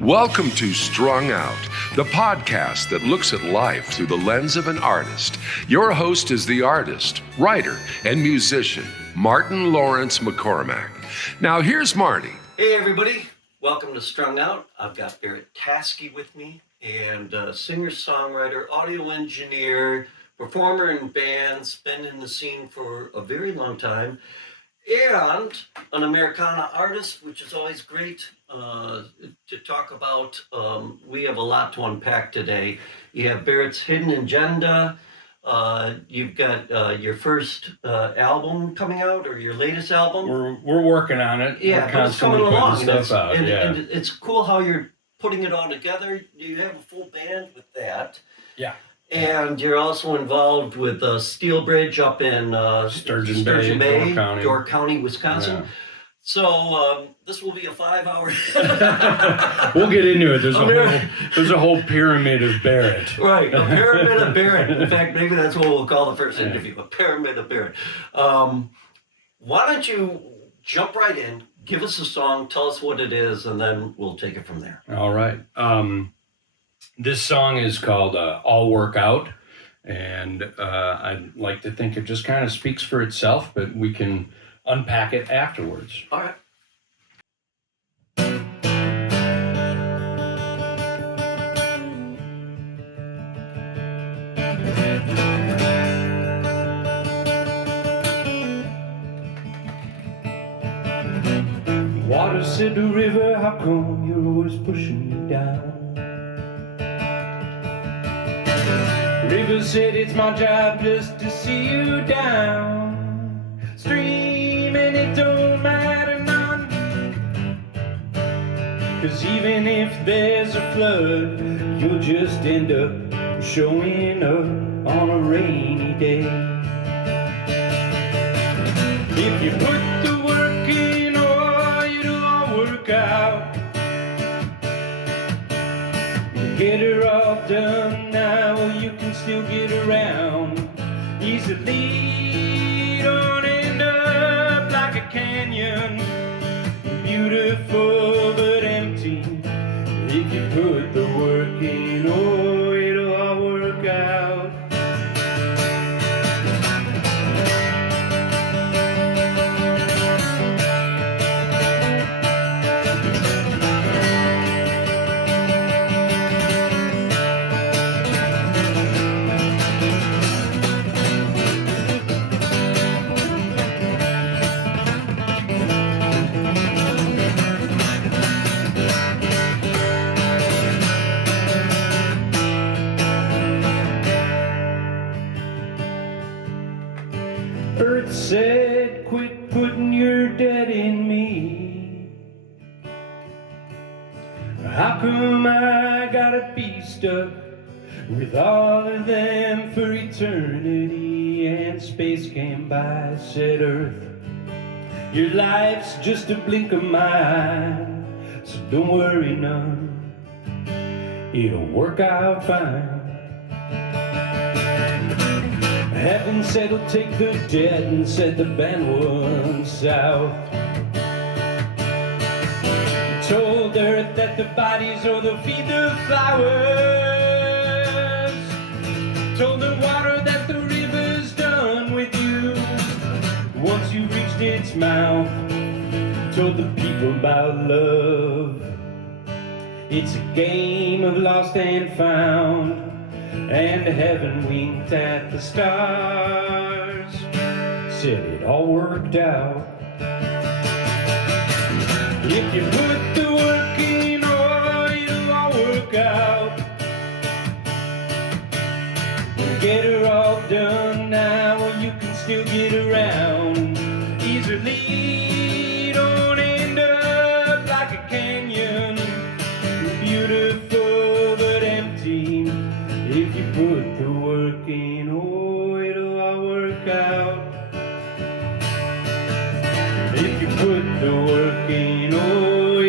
Welcome to Strung Out, the podcast that looks at life through the lens of an artist. Your host is the artist, writer, and musician, Martin Lawrence McCormack. Now here's Marty. Hey everybody, welcome to Strung Out. I've got Barrett Taskey with me, and singer-songwriter, audio engineer, performer in bands, been in the scene for a very long time, and an Americana artist, which is always great to talk about. We have a lot to unpack today. You have Barrett's Hidden Agenda. You've got your first album coming out, or your latest album. We're working on it. Yeah, but it's coming along. And It's cool how you're putting it all together. You have a full band with that. Yeah. And you're also involved with Steel Bridge up in Sturgeon Bay, York County, Wisconsin. Yeah. So this will be a 5-hour. We'll get into it. There's a whole pyramid of Barrett. Right, a pyramid of Barrett. In fact, maybe that's what we'll call the first interview, a pyramid of Barrett. Why don't you jump right in, give us a song, tell us what it is, and then we'll take it from there. All right. This song is called All Work Out, and I'd like to think it just kind of speaks for itself, but we can unpack it afterwards. All right. Water said to river, how come you're always pushing me down? River said it's my job just to see you down. Stream and it don't matter none, 'cause even if there's a flood, you'll just end up showing up on a rainy day. If you put the work in, oh, it'll all work out. Get her all done now, you can still get around easily. Don't end up like a canyon, beautiful but empty. If you put the work in, oh, it'll all work out. Earth said, quit putting your debt in me. How come I gotta be stuck with all of them for eternity? And space came by, said Earth, your life's just a blink of mine, so don't worry none, it'll work out fine. Heaven said he'll take the debt and said the band was south. Told Earth that the bodies or they'll feed the flowers. Told the water that the river's done with you once you reached its mouth. Told the people about love, it's a game of lost and found. And heaven winked at the stars, said it all worked out. If you put the work in, oh, it'll all work out. Get her all done now, you can still get around easily. Don't end up like a canyon, beautiful but empty. If you put the work in, oh, it'll all work out. If you put the work in, oh,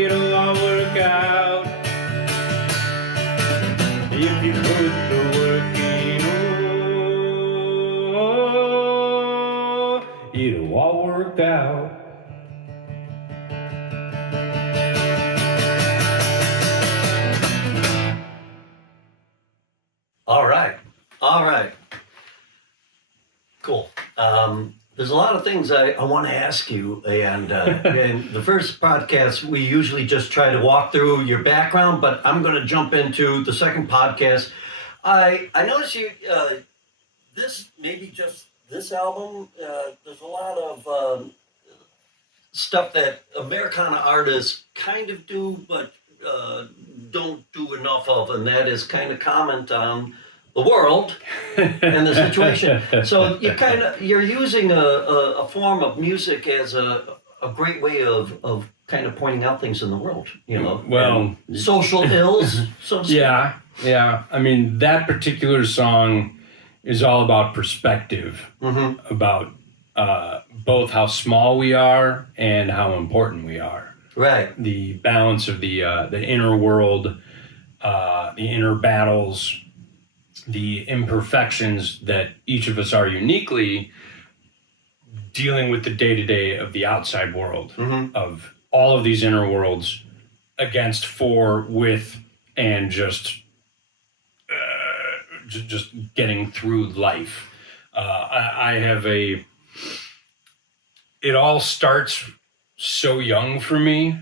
All right. All right. Cool. There's a lot of things I want to ask you. And in the first podcast, we usually just try to walk through your background, but I'm going to jump into the second podcast. I noticed you, this album, there's a lot of stuff that Americana artists kind of do, but don't do enough of, and that is kind of comment on the world and the situation. So you're using a form of music as a great way of kind of pointing out things in the world, Well, social ills, so to speak. Yeah. I mean, that particular song is all about perspective, about both how small we are and how important we are. Right. The balance of the inner world, the inner battles, the imperfections that each of us are uniquely dealing with the day-to-day of the outside world, of all of these inner worlds against, for, with, and just getting through life. It all starts so young for me.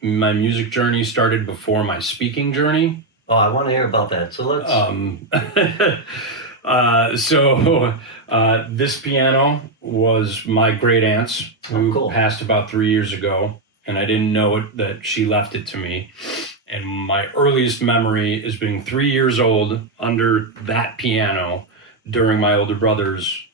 My music journey started before my speaking journey. Oh, I want to hear about that. So let's. This piano was my great aunt's, who passed about 3 years ago, and I didn't know it, that she left it to me. And my earliest memory is being 3 years old under that piano during my older brother's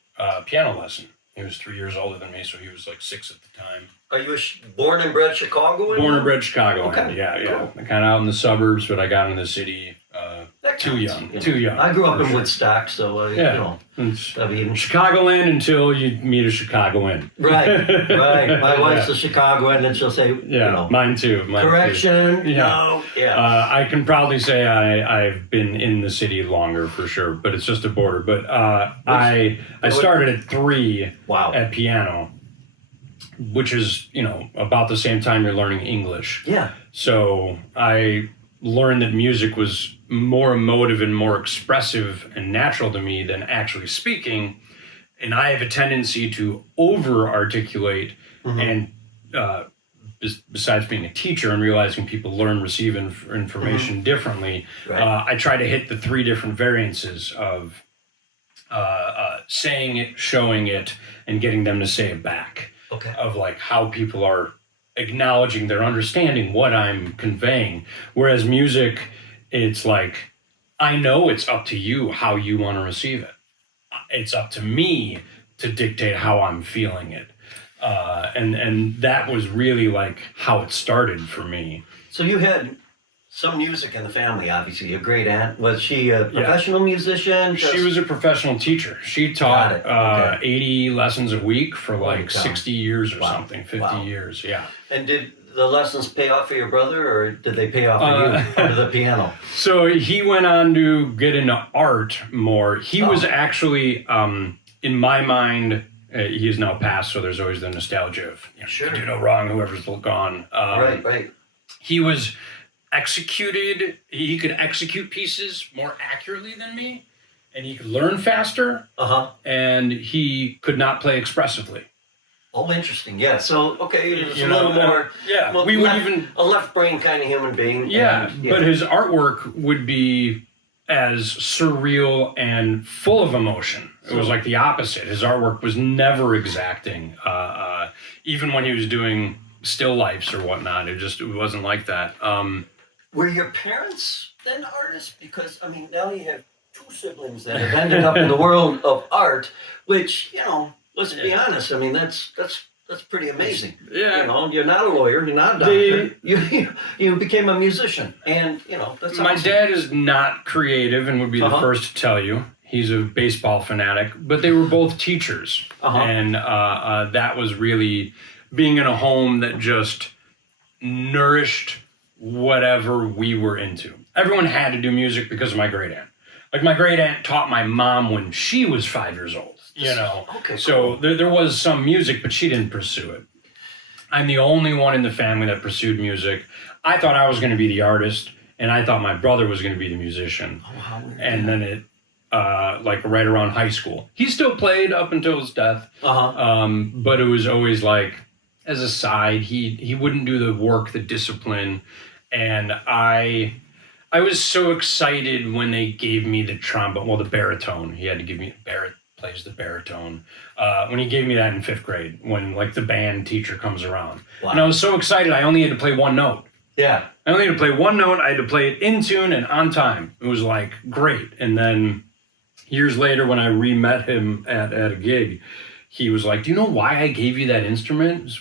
piano lesson. He was 3 years older than me, so he was like 6 at the time. Are you born and bred Chicagoan? Born and bred Chicagoan, Okay. yeah. Cool. Kind of out in the suburbs, but I got into the city too young. I grew up in Woodstock, so It's even Chicagoland until you meet a Chicagoan. Right. My wife's a Chicagoan, and she'll say, mine too. Correction. Yeah. No. Yeah. I can proudly say I've been in the city longer for sure, but it's just a border. But I started at 3 at piano, which is about the same time you're learning English. Yeah. So I learned that music was more emotive and more expressive and natural to me than actually speaking. And I have a tendency to over-articulate, and besides being a teacher and realizing people learn, receive information differently, I try to hit the 3 different variances of saying it, showing it, and getting them to say it back. Okay. Of like how people are acknowledging they're understanding what I'm conveying. Whereas music, it's like, I know it's up to you how you want to receive it. It's up to me to dictate how I'm feeling it. And that was really like how it started for me. So you had some music in the family, obviously. Your great aunt, was she a professional musician? She was a professional teacher. She taught 80 lessons a week for like 60 years or something, 50 years, yeah. And did the lessons pay off for your brother, or did they pay off for you under the piano? So he went on to get into art more. He was actually, in my mind, he is now passed, so there's always the nostalgia of, you do no wrong, whoever's gone. Right. He was executed, he could execute pieces more accurately than me, and he could learn faster, and he could not play expressively. Oh, interesting. Yeah. So, okay, it's a little more. We would even a left brain kind of human being. Yeah, but his artwork would be as surreal and full of emotion. It was like the opposite. His artwork was never exacting. Even when he was doing still lifes or whatnot, it wasn't like that. Were your parents then artists? Because now you have 2 siblings that have ended up in the world of art, which let's be honest. That's pretty amazing. Yeah. You're not a lawyer. You're not a doctor. You became a musician, and that's my awesome. dad is not creative and would be the first to tell you. He's a baseball fanatic, but they were both teachers, and that was really being in a home that just nourished whatever we were into. Everyone had to do music because of my great aunt. Like my great aunt taught my mom when she was 5 years old. Okay, so there was some music, but she didn't pursue it. I'm the only one in the family that pursued music. I thought I was going to be the artist, and I thought my brother was going to be the musician. Oh, how weird. And then like right around high school. He still played up until his death, but it was always like as a side. He wouldn't do the work, the discipline, and I was so excited when they gave me the trombone, well, the baritone. He had to give me Barrett plays the baritone. When he gave me that in 5th grade, when like the band teacher comes around, and I was so excited. I only had to play one note. Yeah. I only had to play one note. I had to play it in tune and on time. It was like great. And then years later, when I re-met him at a gig, he was like, "Do you know why I gave you that instrument?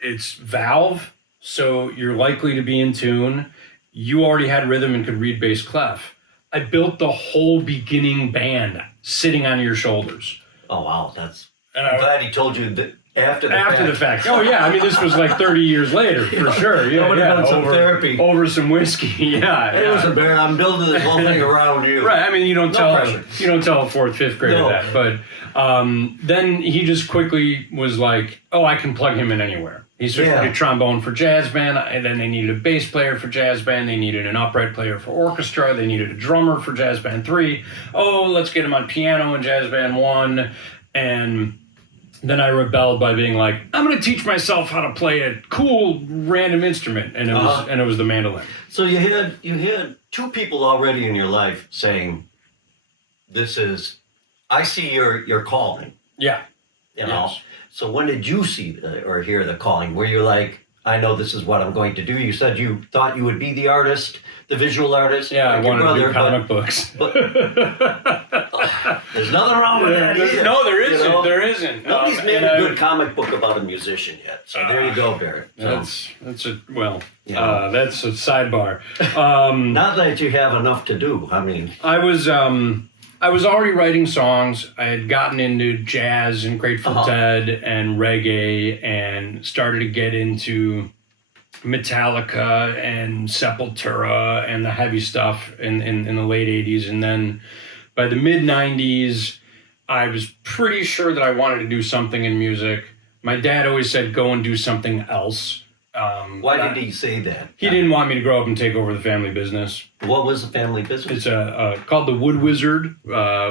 It's valve, so you're likely to be in tune. You already had rhythm and could read bass clef. I built the whole beginning band sitting on your shoulders." Oh, wow. I'm glad he told you that after the fact. Oh, yeah. I mean, this was like 30 years later, for sure. Yeah, would have done some therapy. Over some whiskey, yeah. Hey, listen, Barrett, I'm building this whole thing around you. Right. I mean, you don't tell a pressure. 4th, 5th grader that. But then he just quickly was like, "Oh, I can plug him in anywhere." He switched to trombone for jazz band, and then they needed a bass player for jazz band. They needed an upright player for orchestra. They needed a drummer for jazz band 3. Oh, let's get him on piano in jazz band 1. And then I rebelled by being like, "I'm going to teach myself how to play a cool random instrument," and it was the mandolin. So you had 2 people already in your life saying, I see your calling. Yeah. You know. So when did you see or hear the calling? Were you like, "I know this is what I'm going to do"? You said you thought you would be the artist, the visual artist. Yeah, I wanted to do comic books. But there's nothing wrong with that either. No, there isn't. You know? There isn't. Nobody's made a good comic book about a musician yet. So there you go, Barrett. So, that's a sidebar. not that you have enough to do. I mean, I was already writing songs. I had gotten into jazz and Grateful Dead and reggae and started to get into Metallica and Sepultura and the heavy stuff in the late 80s. And then by the mid 90s, I was pretty sure that I wanted to do something in music. My dad always said, "Go and do something else." why did he say that? He didn't want me to grow up and take over the family business. What was the family business? It's called the Wood Wizard.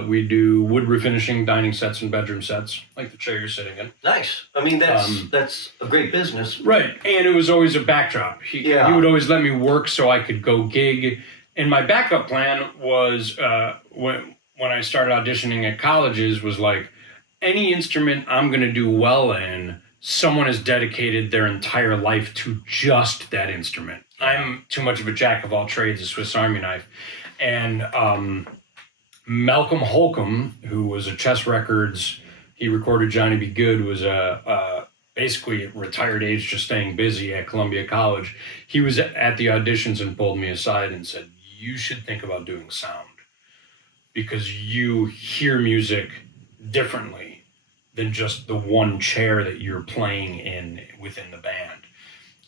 We do wood refinishing, dining sets, and bedroom sets, like the chair you're sitting in. Nice. I mean, that's a great business. Right, and it was always a backdrop. He would always let me work so I could go gig. And my backup plan was when I started auditioning at colleges was like, any instrument I'm going to do well in, someone has dedicated their entire life to just that instrument. I'm too much of a jack of all trades, a Swiss Army knife. And Malcolm Holcomb, who was a Chess Records, he recorded Johnny Be Good, was basically at retired age, just staying busy at Columbia College. He was at the auditions and pulled me aside and said, "You should think about doing sound because you hear music differently than just the one chair that you're playing in within the band."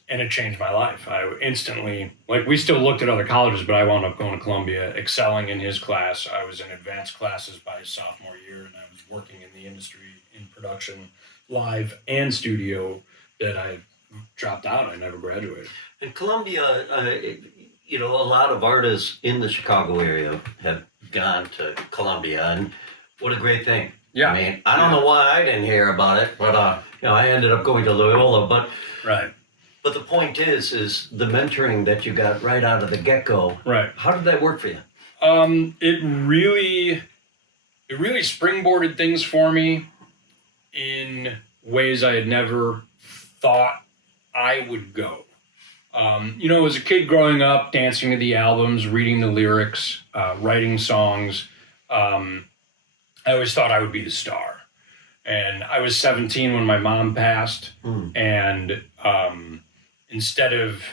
And it changed my life. I instantly, we still looked at other colleges, but I wound up going to Columbia, excelling in his class. I was in advanced classes by his sophomore year, and I was working in the industry in production, live and studio, that I dropped out. I never graduated. In Columbia, a lot of artists in the Chicago area have gone to Columbia, and what a great thing. Yeah. I mean, I don't know why I didn't hear about it, but I ended up going to Loyola. But right. But the point is the mentoring that you got right out of the get-go. Right. How did that work for you? It really springboarded things for me in ways I had never thought I would go. As a kid growing up, dancing to the albums, reading the lyrics, writing songs, I always thought I would be the star. And I was 17 when my mom passed, and instead of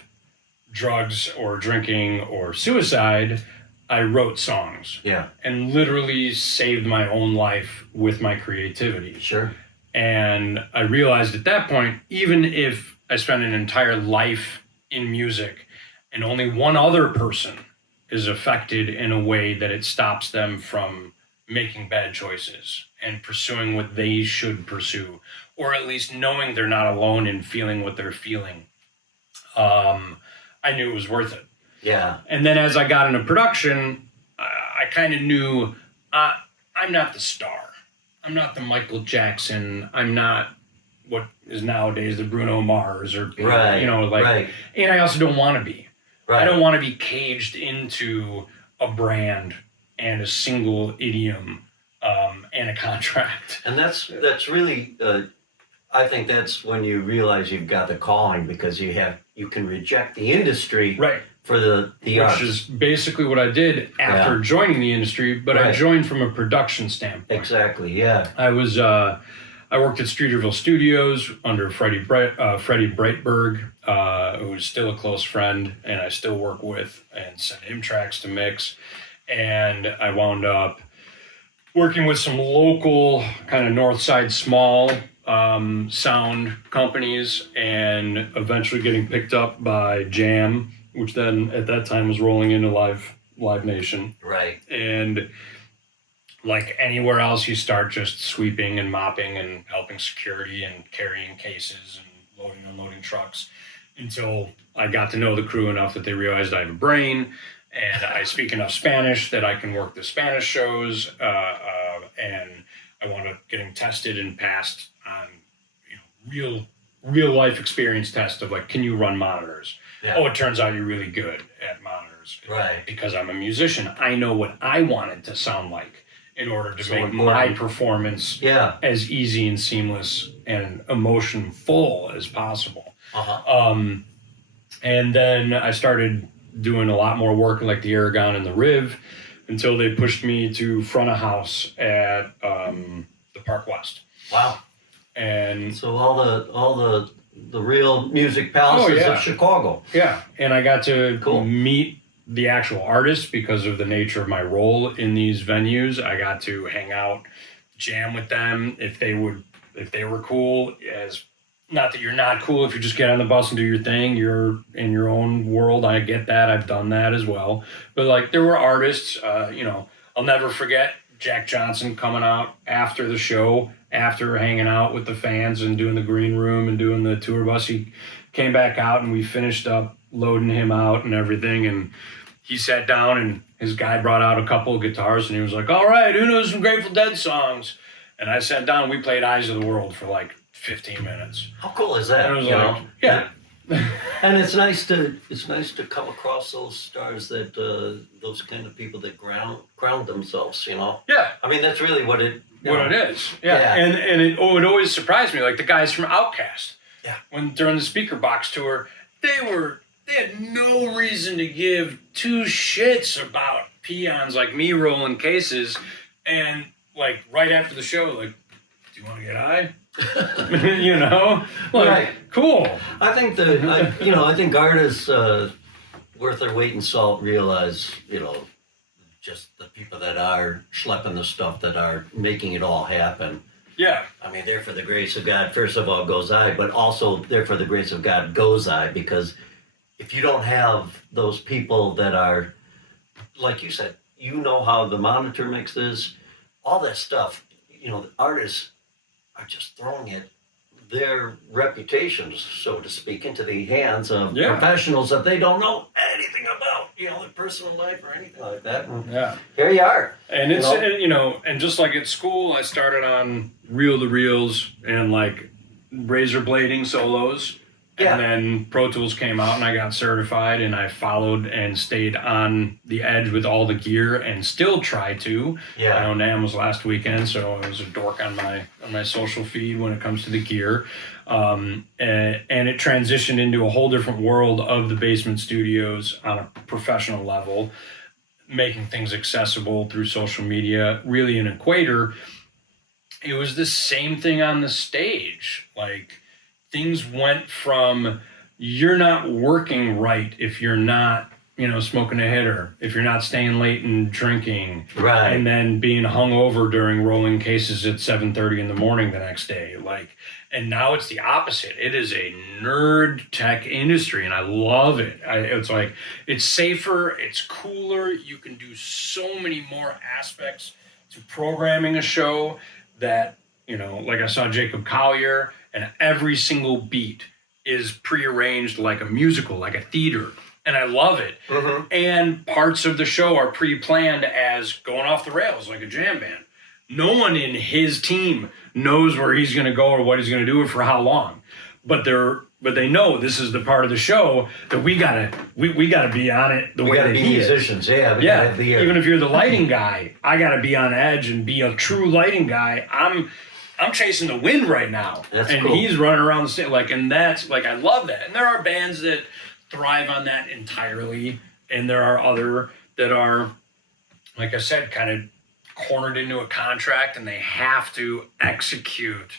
drugs or drinking or suicide, I wrote songs. Yeah. And literally saved my own life with my creativity. Sure. And I realized at that point, even if I spent an entire life in music and only one other person is affected in a way that it stops them from making bad choices and pursuing what they should pursue, or at least knowing they're not alone in feeling what they're feeling, I knew it was worth it. Yeah. And then as I got into production, I kind of knew I'm not the star. I'm not the Michael Jackson. I'm not what is nowadays the Bruno Mars or Right, right. and I also don't want to be. Right. I don't want to be caged into a brand and a single idiom and a contract. And that's really, I think that's when you realize you've got the calling, because you can reject the industry Right. for the Which arts. is basically what I did after joining the industry, but I Right. joined from a production standpoint. Exactly, yeah. I was I worked at Streeterville Studios under Freddie Breitberg, who's still a close friend, and I still work with and send him tracks to mix. And I wound up working with some local kind of North Side small sound companies, and eventually getting picked up by Jam, which then at that time was rolling into Live Nation. Right. And like anywhere else, you start just sweeping and mopping and helping security and carrying cases and loading and unloading trucks, until I got to know the crew enough that they realized I have a brain and I speak enough Spanish that I can work the Spanish shows, and I wound up getting tested and passed on, real life experience test of like, can you run monitors? Yeah. Oh, it turns out you're really good at monitors. Right. Because I'm a musician, I know what I want it to sound like in order to So make important. my performance Yeah. as easy and seamless and emotion full as possible. Uh-huh. And then I started doing a lot more work like the Aragon and the Riv, until they pushed me to front of house at the Park West. Wow. And So all the real music palaces of Chicago. yeah, and I got to Cool. meet the actual artists because of the nature of my role in these venues. I got to hang out, jam with them if they were cool. As not that you're not cool if you just get on the bus and do your thing. You're in your own world. I get that. I've done that as well. But like there were artists, I'll never forget Jack Johnson coming out after the show, after hanging out with the fans and doing the green room and doing the tour bus. He came back out and we finished up loading him out and everything. And he sat down and his guy brought out a couple of guitars and he was like, all right, who knows some Grateful Dead songs? And I sat down and we played Eyes of the World for like 15 minutes. How cool is that? And I was like, yeah. And it's nice to come across those stars, that those kind of people that ground themselves. Yeah. I mean, that's really what it is. Yeah. Yeah. And it always surprised me, like the guys from Outkast. Yeah. When during the Speaker Box tour, they had no reason to give two shits about peons like me rolling cases, and like right after the show, like, do you want to get high? Right. Cool. I think I think artists worth their weight in salt realize, just the people that are schlepping the stuff, that are making it all happen. Yeah. I mean, there for the grace of God, first of all, goes I, but also there for the grace of God goes I, because if you don't have those people that are, like you said, how the monitor mix is, all that stuff, the artists are just throwing their reputations, so to speak, into the hands of professionals that they don't know anything about, their personal life or anything like that. And here you are. And it's, and just like at school, I started on reel-to-reels and like razor blading solos. Yeah. And then Pro Tools came out and I got certified, and I followed and stayed on the edge with all the gear and still try to. Yeah. I know NAMM was last weekend, so I was a dork on my social feed when it comes to the gear. And it transitioned into a whole different world of the basement studios on a professional level, making things accessible through social media, really an equator. It was the same thing on the stage. Like, things went from, you're not working right if you're not, smoking a hitter, if you're not staying late and drinking, Right. and then being hungover during rolling cases at 7:30 in the morning the next day. Like, and now it's the opposite. It is a nerd tech industry, and I love it. It's like, it's safer, it's cooler. You can do so many more aspects to programming a show that, like I saw Jacob Collier, and every single beat is prearranged like a musical, like a theater. and I love it. And parts of the show are pre-planned as going off the rails like a jam band. No one in his team knows where he's going to go or what he's going to do or for how long, but they know this is the part of the show that we gotta be on it the way that he musicians, is. Yeah. Even if you're the lighting guy, I gotta be on edge and be a true lighting guy. I'm chasing the wind right now, and cool. He's running around the stage and that's like I love that. And there are bands that thrive on that entirely, and there are other that are, like I said, kind of cornered into a contract and they have to execute.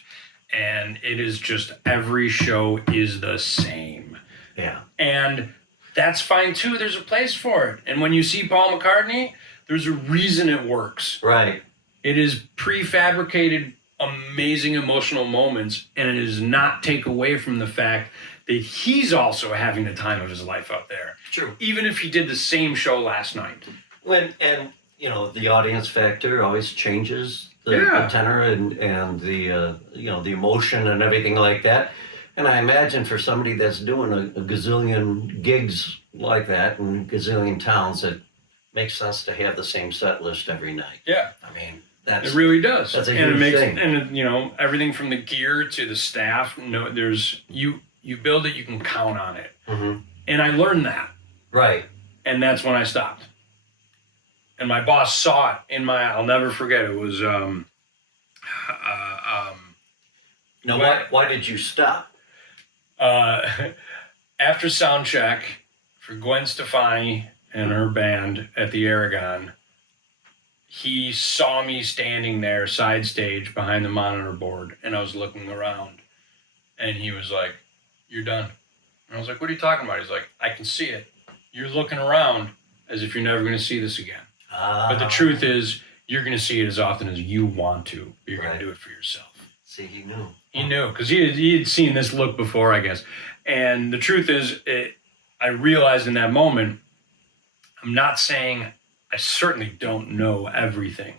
And it is just every show is the same. Yeah. And that's fine too. There's a place for it. And when you see Paul McCartney, there's a reason it works. Right. It is prefabricated, amazing emotional moments, and it does not take away from the fact that he's also having the time of his life out there. True. Even if he did the same show last night. The audience factor always changes. The tenor and the the emotion and everything like that. And I imagine for somebody that's doing a gazillion gigs like that in gazillion towns, it makes sense to have the same set list every night. Yeah. I mean, it really does. That's a huge thing. And everything from the gear to the staff, there's you build it, you can count on it. And I learned that. Right. And that's when I stopped. And my boss saw it I'll never forget, it was, why did you stop? After sound check for Gwen Stefani and her band at the Aragon, he saw me standing there side stage behind the monitor board, and I was looking around, and he was like, "You're done." And I was like, "What are you talking about?" He's like, "I can see it. You're looking around as if you're never going to see this again. But the truth is, you're going to see it as often as you want to. You're going to do it for yourself." See, he knew. He knew, because he had seen this look before, I guess. And the truth is, I realized in that moment, I'm not saying I certainly don't know everything,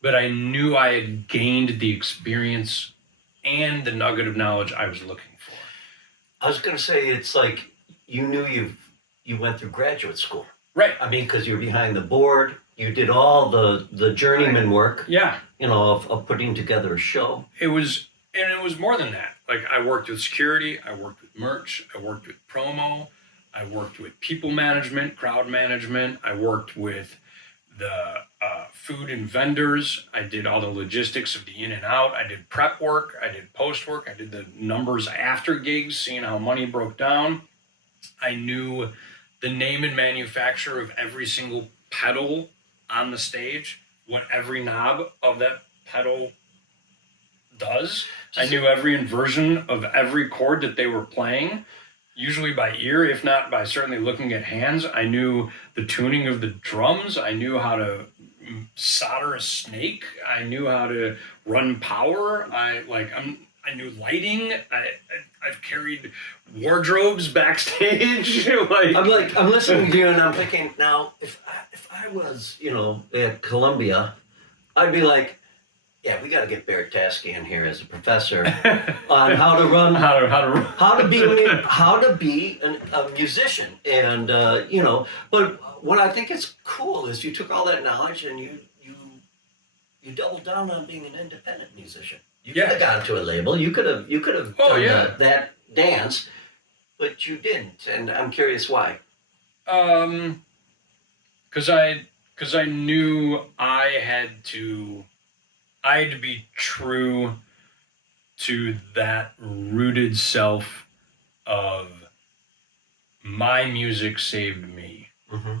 but I knew I had gained the experience and the nugget of knowledge I was looking for. I was going to say, it's like you knew you went through graduate school. Right. I mean, because you're behind the board, you did all the journeyman work. Yeah. Of putting together a show. It was more than that. Like, I worked with security, I worked with merch, I worked with promo, I worked with people management, crowd management, I worked with the food and vendors, I did all the logistics of the in and out, I did prep work, I did post work, I did the numbers after gigs, seeing how money broke down. I knew the name and manufacturer of every single pedal on the stage, what every knob of that pedal does. I knew every inversion of every chord that they were playing, usually by ear, if not by certainly looking at hands. I knew the tuning of the drums. I knew how to solder a snake. I knew how to run power. I knew lighting. I've carried wardrobes backstage. I'm listening to you and I'm thinking, now if I was at Columbia, I'd be like, yeah, we got to get BARRETT Taskey in here as a professor on how to run, how to be a musician, and But what I think is cool is you took all that knowledge and you doubled down on being an independent musician. You could have gone to a label. You could have done that dance, but you didn't. And I'm curious why. Because I knew I had to be true to that rooted self of my music saved me. Mm-hmm.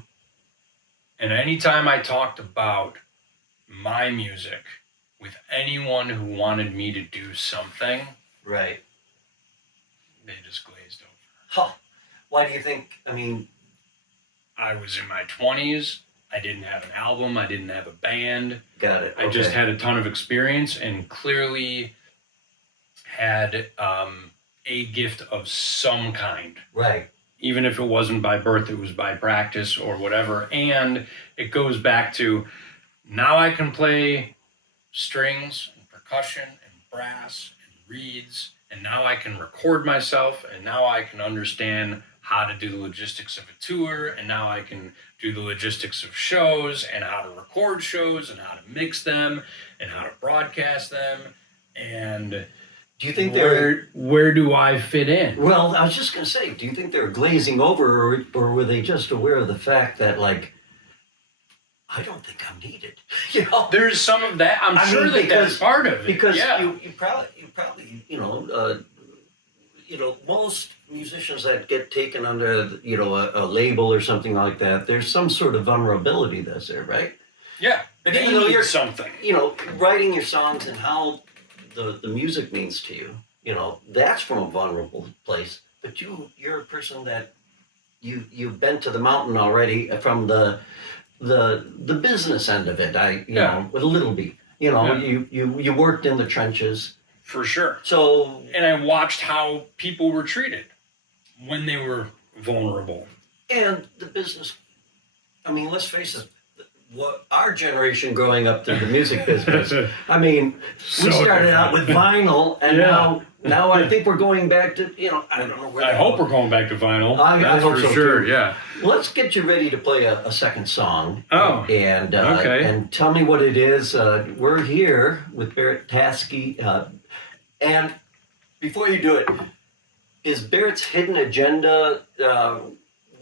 And anytime I talked about my music with anyone who wanted me to do something, right, they just glazed over. Huh. Why do you think? I mean, I was in my 20s. I didn't have an album. I didn't have a band. Got it. I just had a ton of experience and clearly had a gift of some kind. Right. Even if it wasn't by birth, it was by practice or whatever. And it goes back to, now I can play strings and percussion and brass and reeds, and now I can record myself, and now I can understand how to do the logistics of a tour, and now I can do the logistics of shows and how to record shows and how to mix them and how to broadcast them. And Do you think where do I fit in? Well, I was just going to say, do you think they're glazing over, or were they just aware of the fact that, like, I don't think I'm needed? You know, There's some of that. I'm sure that's part of it. Because yeah. you probably most musicians that get taken under a label or something like that, there's some sort of vulnerability that's there, right? Yeah. But They even though need you're something. Writing your songs and how the music means to you, that's from a vulnerable place. But you're a person that you've been to the mountain already from the business end of it. With a little B. You worked in the trenches. For sure. So, and I watched how people were treated when they were vulnerable. And the business, I mean, let's face it, what our generation growing up through the music business, I mean, we started out with vinyl, and now I think we're going back to, I don't know where. I hope we're going back to vinyl. I hope for so sure, too. yeah. Let's get you ready to play a second song. Oh, and okay. And tell me what it is. We're here with Barrett Taskey. And before you do it, is Barrett's hidden agenda,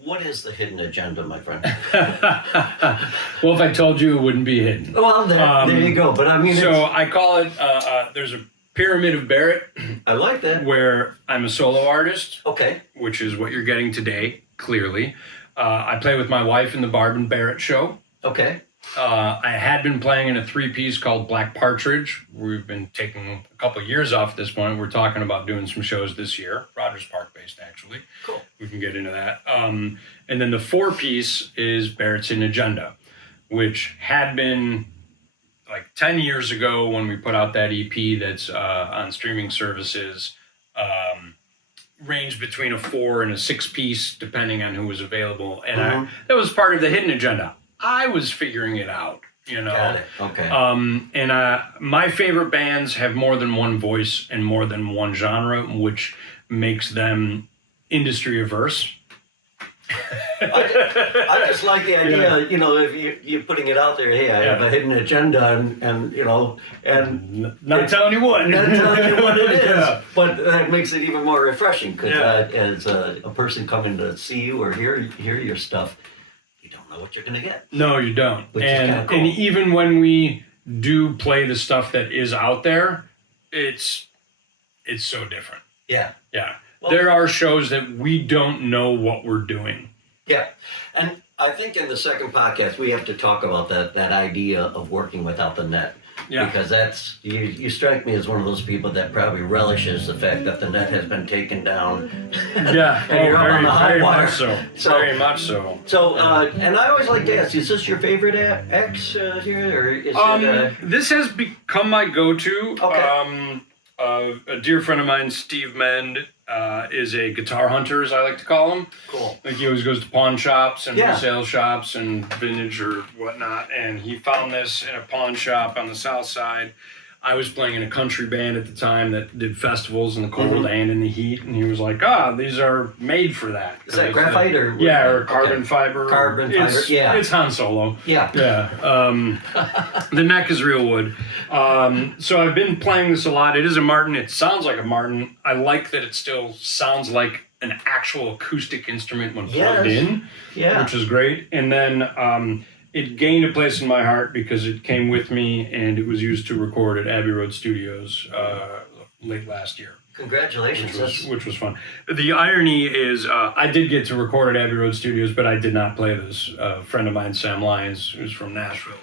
what is the hidden agenda, my friend? Well, if I told you, it wouldn't be hidden. Well, there you go. But I mean, so I call it, there's a pyramid of Barrett. I like that. Where I'm a solo artist. Okay. Which is what you're getting today, clearly. I play with my wife in the Barb and Barrett show. Okay. I had been playing in a 3-piece called Black Partridge. We've been taking a couple of years off at this point. We're talking about doing some shows this year, Rogers Park based actually. Cool. We can get into that. And then the 4-piece is Barrett's Hidden Agenda, which had been like 10 years ago when we put out that EP that's on streaming services. Ranged between a 4 and a 6-piece, depending on who was available. And that was part of the Hidden Agenda. I was figuring it out, Got it. Okay. And my favorite bands have more than one voice and more than one genre, which makes them industry averse. I just like the idea, if you're putting it out there, hey, I have a hidden agenda, and not telling you what. Not telling you what it is. But that makes it even more refreshing, because as a person coming to see you or hear your stuff, you don't know what you're going to get. No, you don't. Which is kind of cool. And even when we do play the stuff that is out there, it's so different. Yeah. Yeah. Well, there are shows that we don't know what we're doing. Yeah. And I think in the second podcast, we have to talk about that idea of working without the net. Yeah. Because that's, you strike me as one of those people that probably relishes the fact that the net has been taken down. Yeah. And you're very, on the hot very water. much so. Very much so. So, and I always like to ask, is this your favorite X here? Or is it, this has become my go-to. Okay. A dear friend of mine, Steve Mend, is a guitar hunter, as I like to call him. Cool. Like he always goes to pawn shops and resale shops and vintage or whatnot. And he found this in a pawn shop on the south side. I was playing in a country band at the time that did festivals in the cold and in the heat. And he was like, these are made for that. Is that graphite or? Yeah, or carbon fiber. Carbon fiber, yeah. It's Han Solo. Yeah. Yeah. The neck is real wood. So I've been playing this a lot. It is a Martin. It sounds like a Martin. I like that it still sounds like an actual acoustic instrument when plugged in, which is great. And then it gained a place in my heart because it came with me and it was used to record at Abbey Road Studios late last year. Congratulations. Which was fun. The irony is I did get to record at Abbey Road Studios, but I did not play this. A friend of mine, Sam Lyons, who's from Nashville.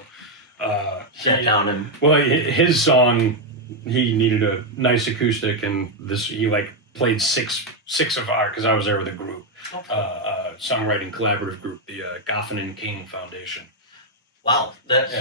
Sat down and... Well, his song, he needed a nice acoustic, and he played six of our, because I was there with a group, songwriting collaborative group, the Goffin and King Foundation. Wow, that's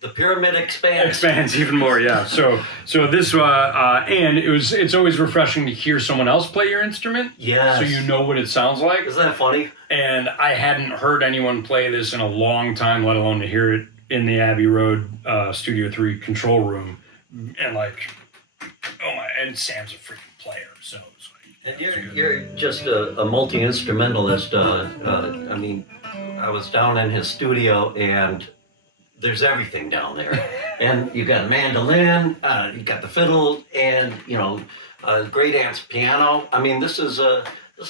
the pyramid expands. Expands even more, yeah. So this and it's always refreshing to hear someone else play your instrument. Yes. So you know what it sounds like. Isn't that funny? And I hadn't heard anyone play this in a long time, let alone to hear it in the Abbey Road Studio 3 control room. And and Sam's a freaking player, so it's And you're just a multi-instrumentalist. I mean, I was down in his studio, and there's everything down there. And you got a mandolin, you got the fiddle, and great aunt's piano. I mean, this is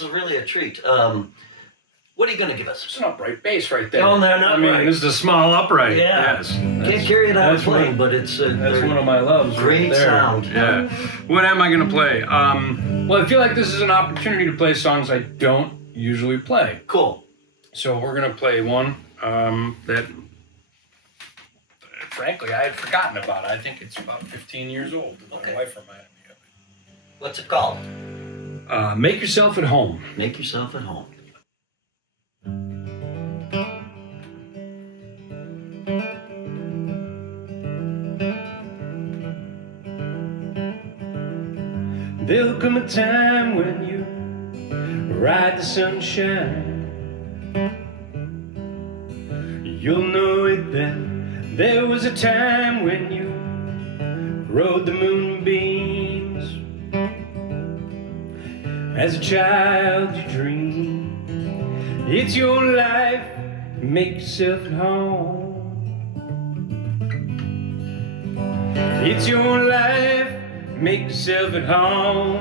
really a treat. What are you going to give us? It's an upright bass right there. Oh, they're not I mean, right. this is a small upright. Yeah. Yes. Can't carry it on a plane, but it's That's one of my loves. great right there. sound. Yeah. What am I going to play? Well, I feel like this is an opportunity to play songs I don't usually play. Cool. So we're going to play one that, frankly, I had forgotten about. I think it's about 15 years old. Okay. My wife reminded me of it. What's it called? Make Yourself at Home. Make Yourself at Home. There'll come a time when you ride the sunshine. You'll know it then. There was a time when you rode the moonbeams. As a child you dreamed. It's your life, make yourself at home. It's your life, make yourself at home.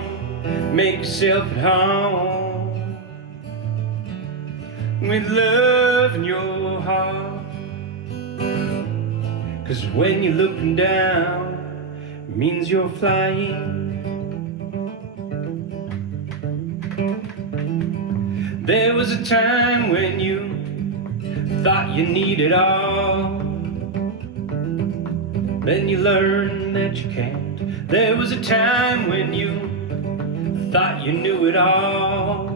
Make yourself at home. With love in your heart. 'Cause when you're looking down, it means you're flying. There was a time when you thought you needed all. Then you learned that you can't. There was a time when you thought you knew it all.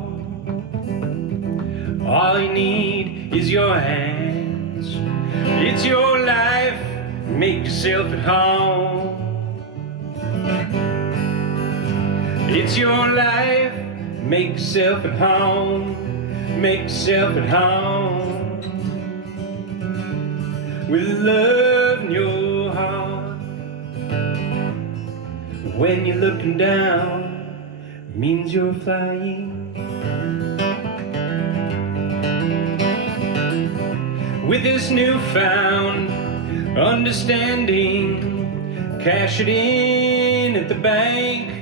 All you need is your hands. It's your life, make yourself at home. It's your life, make yourself at home. Make yourself at home. With love in your heart. When you're looking down, it means you're flying. With this newfound understanding, cash it in at the bank.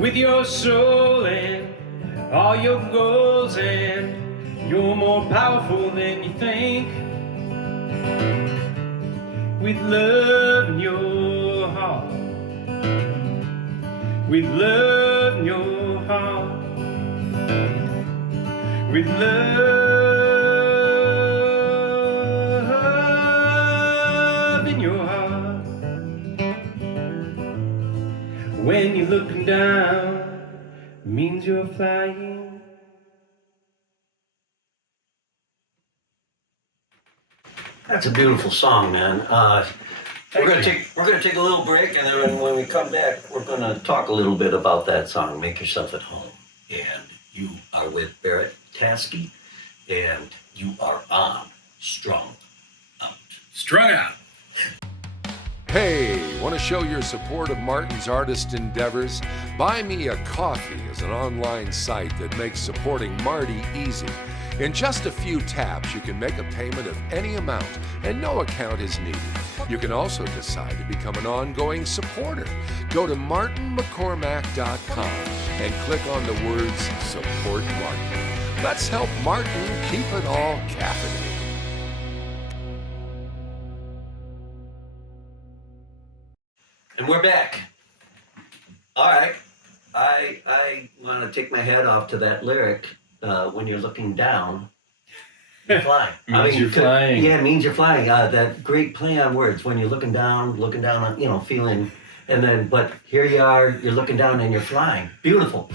With your soul and all your goals, and you're more powerful than you think. With love in your heart. With love in your heart. With love in your heart. When you're looking down, it means you're flying. That's a beautiful song, man. We're gonna take a little break, and then when we come back, we're gonna talk a little bit about that song, "Make Yourself at Home." And you are with Barrett Taskey, and you are on Strung Out. Strung Out. Hey, want to show your support of Martin's artist endeavors? Buy Me a Coffee is an online site that makes supporting Marty easy. In just a few taps, you can make a payment of any amount, and no account is needed. You can also decide to become an ongoing supporter. Go to martinmccormack.com and click on the words Support Martin. Let's help Martin keep it all caffeinated. And we're back. All right. I want to take my hat off to that lyric. When you're looking down, you fly. Means you're flying. Yeah, it means you're flying. That great play on words. When you're looking down on, feeling, and then, but here you are, you're looking down and you're flying. Beautiful.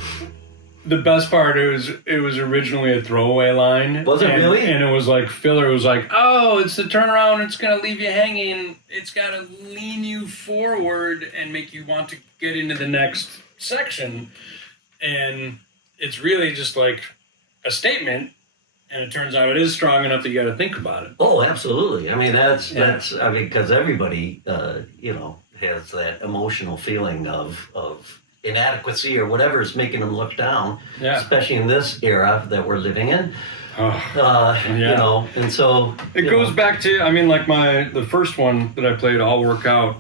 The best part is it was originally a throwaway line. Was it really? And it was like filler. It was like, oh, it's the turnaround. It's gonna leave you hanging. It's gotta lean you forward and make you want to get into the next section. And it's really just like a statement. And it turns out it is strong enough that you got to think about it. Oh, absolutely. I mean, that's because everybody, has that emotional feeling of inadequacy or whatever is making them look down, Yeah. especially in this era that we're living in. You know, and so it goes back to, I mean, like the first one that I played, I'll Work Out,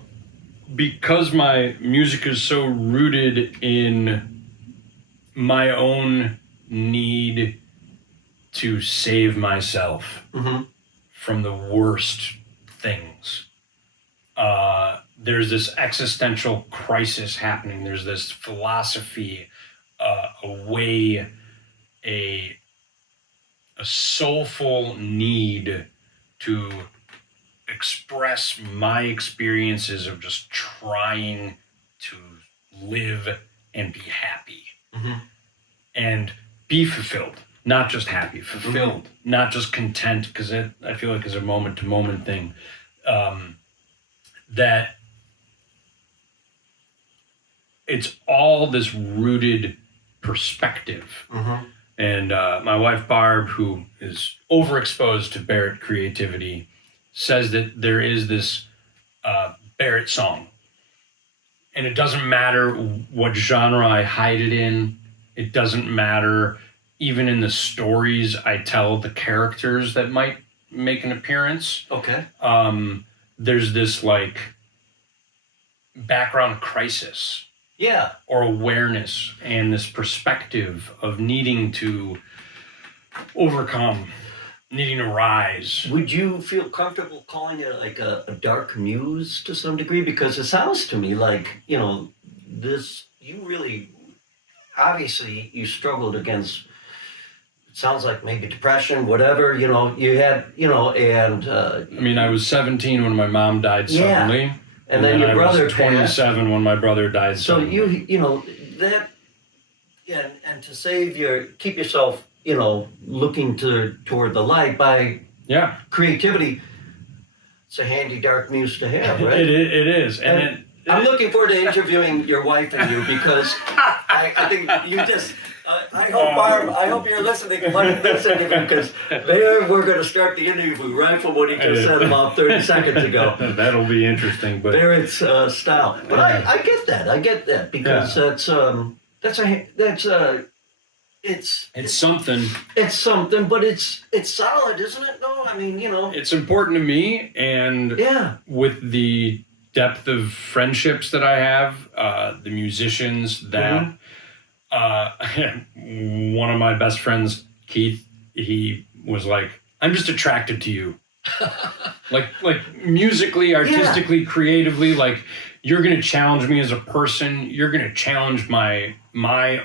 because my music is so rooted in my own need to save myself from the worst things. There's this existential crisis happening. There's this philosophy, a soulful need to express my experiences of just trying to live and be happy and be fulfilled, not just happy, fulfilled, not just content, because I feel like is a moment to moment thing. That it's all this rooted perspective. And my wife, Barb, who is overexposed to Barrett creativity, says that there is this Barrett song. And it doesn't matter what genre I hide it in. It doesn't matter even in the stories I tell the characters that might make an appearance. Okay. There's this like background crisis. Yeah. Or awareness and this perspective of needing to overcome, needing to rise. Would you feel comfortable calling it like a dark muse to some degree? Because it sounds to me like, you know, you really, obviously you struggled against, it sounds like maybe depression, whatever, you know, you had, you know, and... I mean, I was 17 when my mom died suddenly. Yeah. And then your brother I was 27 passed. when my brother died. So suddenly. you know that, yeah, and to keep yourself, you know, looking toward the light by creativity. It's a handy dark muse to have, right? It is, and I'm looking forward to interviewing your wife and you because I think you just. I hope Barb. I hope you're listening because we're going to start the interview right from what he just said about 30 seconds ago. That'll be interesting, but Barrett's style. But I get that. I get that because it's something. It's something, but it's solid, isn't it? No, I mean, you know, it's important to me, and with the depth of friendships that I have, the musicians that. One of my best friends, Keith, he was like, I'm just attracted to you. like musically, artistically, creatively, like you're going to challenge me as a person. You're going to challenge my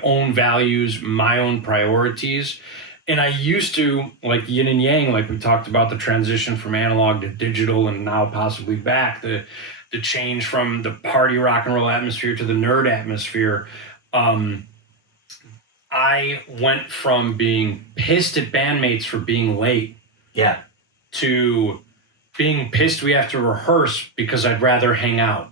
own values, my own priorities. And I used to, like yin and yang, like we talked about the transition from analog to digital and now possibly back, the change from the party rock and roll atmosphere to the nerd atmosphere. I went from being pissed at bandmates for being late to being pissed we have to rehearse because I'd rather hang out.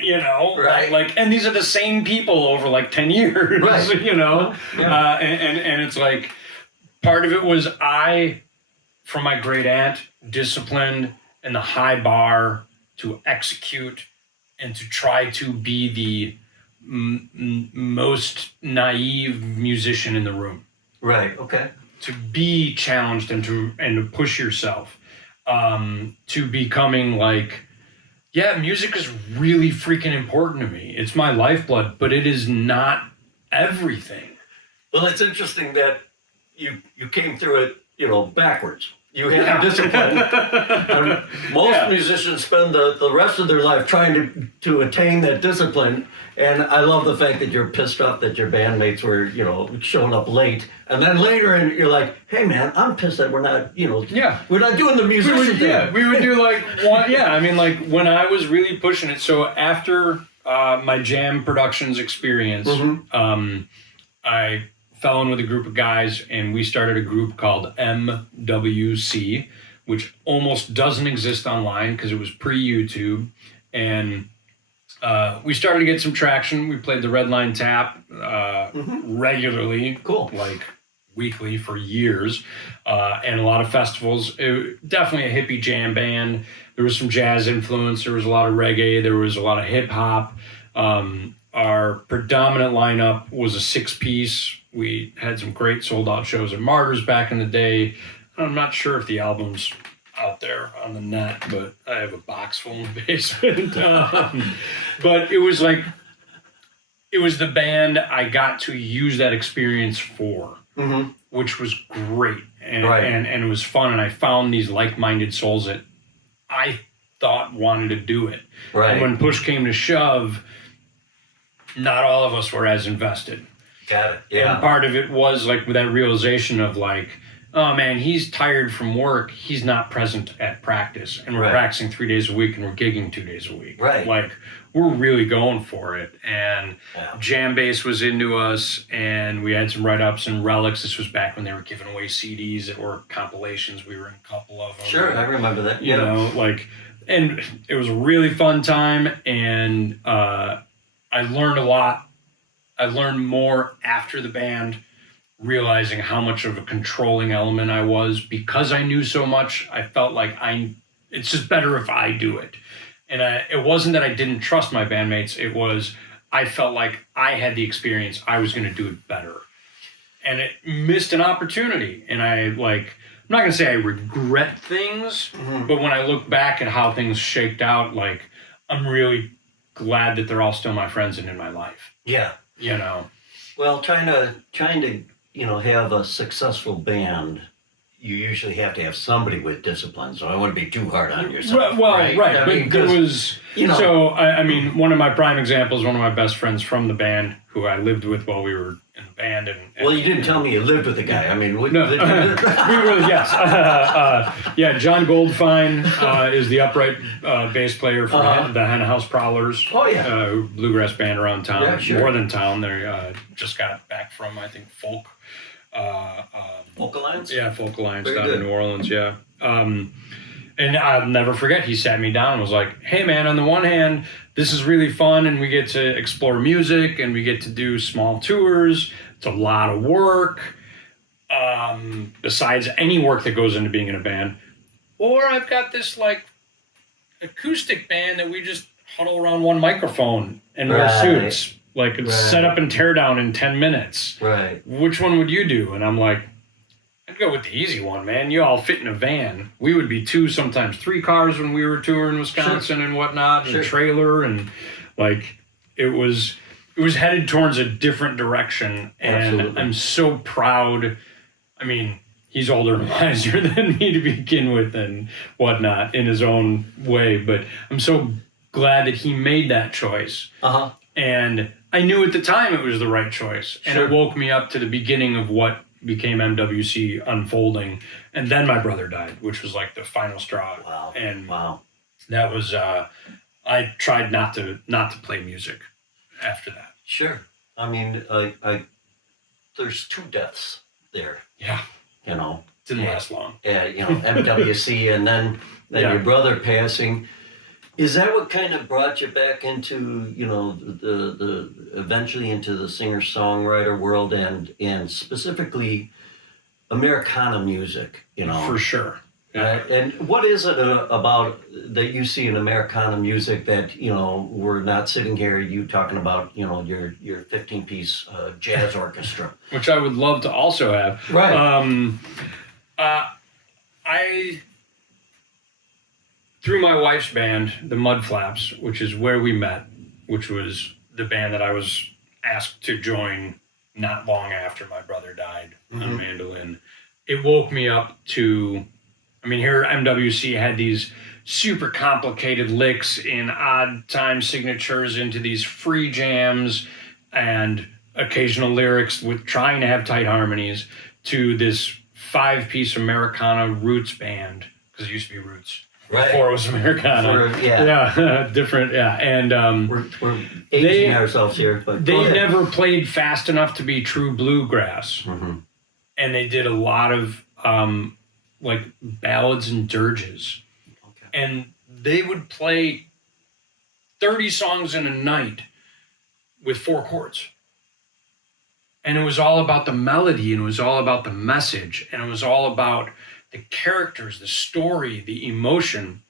You know? Right. Like, and these are the same people over like 10 years, right. You know? And it's like, part of it was from my great aunt, disciplined and the high bar to execute and to try to be the most naive musician in the room. Right. Okay. To be challenged and to push yourself, to becoming like, music is really freaking important to me. It's my lifeblood, but it is not everything. Well, it's interesting that you came through it, you know, backwards. You have discipline. Most musicians spend the rest of their life trying to attain that discipline. And I love the fact that you're pissed off that your bandmates were, you know, showing up late. And then later, and you're like, hey, man, I'm pissed that we're not, you know, we're not doing the musician thing. We would do like one. I mean, like when I was really pushing it. So after my Jam Productions experience, I fell in with a group of guys and we started a group called MWC, which almost doesn't exist online because it was pre-YouTube. And we started to get some traction. We played the Red Line Tap regularly, like weekly for years, and a lot of festivals. Definitely a hippie jam band. There was some jazz influence. There was a lot of reggae. There was a lot of hip hop. Our predominant lineup was a 6-piece. We had some great sold out shows at Martyrs back in the day. I'm not sure if the album's out there on the net, but I have a box full in the basement. But it was like, it was the band I got to use that experience for, which was great. And, and it was fun. And I found these like-minded souls that I thought wanted to do it. And when push came to shove, not all of us were as invested. Got it. Yeah. And part of it was like that realization of like, oh man, he's tired from work. He's not present at practice. And we're practicing 3 days a week and we're gigging 2 days a week. Right. Like, we're really going for it. And Jam Bass was into us, and we had some write-ups and relics. This was back when they were giving away CDs or compilations. We were in a couple of them. Sure, I remember that. You know, like, and it was a really fun time, and I learned a lot. I learned more after the band, realizing how much of a controlling element I was. Because I knew so much, I felt like it's just better if I do it. And it wasn't that I didn't trust my bandmates. It was, I felt like I had the experience. I was going to do it better. And it missed an opportunity. And I'm not going to say I regret things, but when I look back at how things shaked out, like, I'm really glad that they're all still my friends and in my life. Yeah. You know? Well, trying to, have a successful band, you usually have to have somebody with discipline, so I wouldn't be too hard on yourself. Well, right. I mean, but there was, so, I mean, one of my prime examples, one of my best friends from the band, who I lived with while we were in the band. And well, you didn't tell me you lived with the guy. I mean, we really, yes. Yeah, John Goldfine is the upright bass player for the Hen House Prowlers. Oh, yeah. Bluegrass band around town. Yeah, sure. More than town. They just got back from, I think, Folk. Folk Alliance? Yeah, Folk Alliance Very down good. in New Orleans, yeah. And I'll never forget, he sat me down and was like, hey man, on the one hand, this is really fun and we get to explore music and we get to do small tours. It's a lot of work, besides any work that goes into being in a band. Or I've got this like acoustic band that we just huddle around one microphone and wear suits. Like it's set up and tear down in 10 minutes. Right. Which one would you do? And I'm like, I'd go with the easy one, man. You all fit in a van. We would be 2, sometimes 3 cars when we were touring Wisconsin and whatnot, and a trailer, and like it was headed towards a different direction. And I'm so proud. I mean, he's older and wiser than me to begin with and whatnot in his own way, but I'm so glad that he made that choice. And I knew at the time it was the right choice. And it woke me up to the beginning of what became MWC unfolding. And then my brother died, which was like the final straw. Wow. And that was, I tried not to play music after that. Sure. I mean, there's 2 deaths there. Yeah. Didn't last long. Yeah, MWC and then your brother passing. Is that what kind of brought you back into, the eventually into the singer-songwriter world and specifically Americana music, For sure. Yeah. And what is it about that you see in Americana music that, we're not sitting here, you talking about, your 15-piece jazz orchestra? Which I would love to also have. Right. Through my wife's band, the Mud Flaps, which is where we met, which was the band that I was asked to join not long after my brother died on mandolin. It woke me up to, here MWC had these super complicated licks in odd time signatures into these free jams and occasional lyrics with trying to have tight harmonies to this 5-piece Americana roots band, because it used to be roots. Right. Before it was Americana. Different, And we're aging ourselves here, but they never played fast enough to be true bluegrass. And they did a lot of like ballads and dirges. And they would play 30 songs in a night with 4 chords. And it was all about the melody, and it was all about the message, and it was all about the characters, the story, the emotion.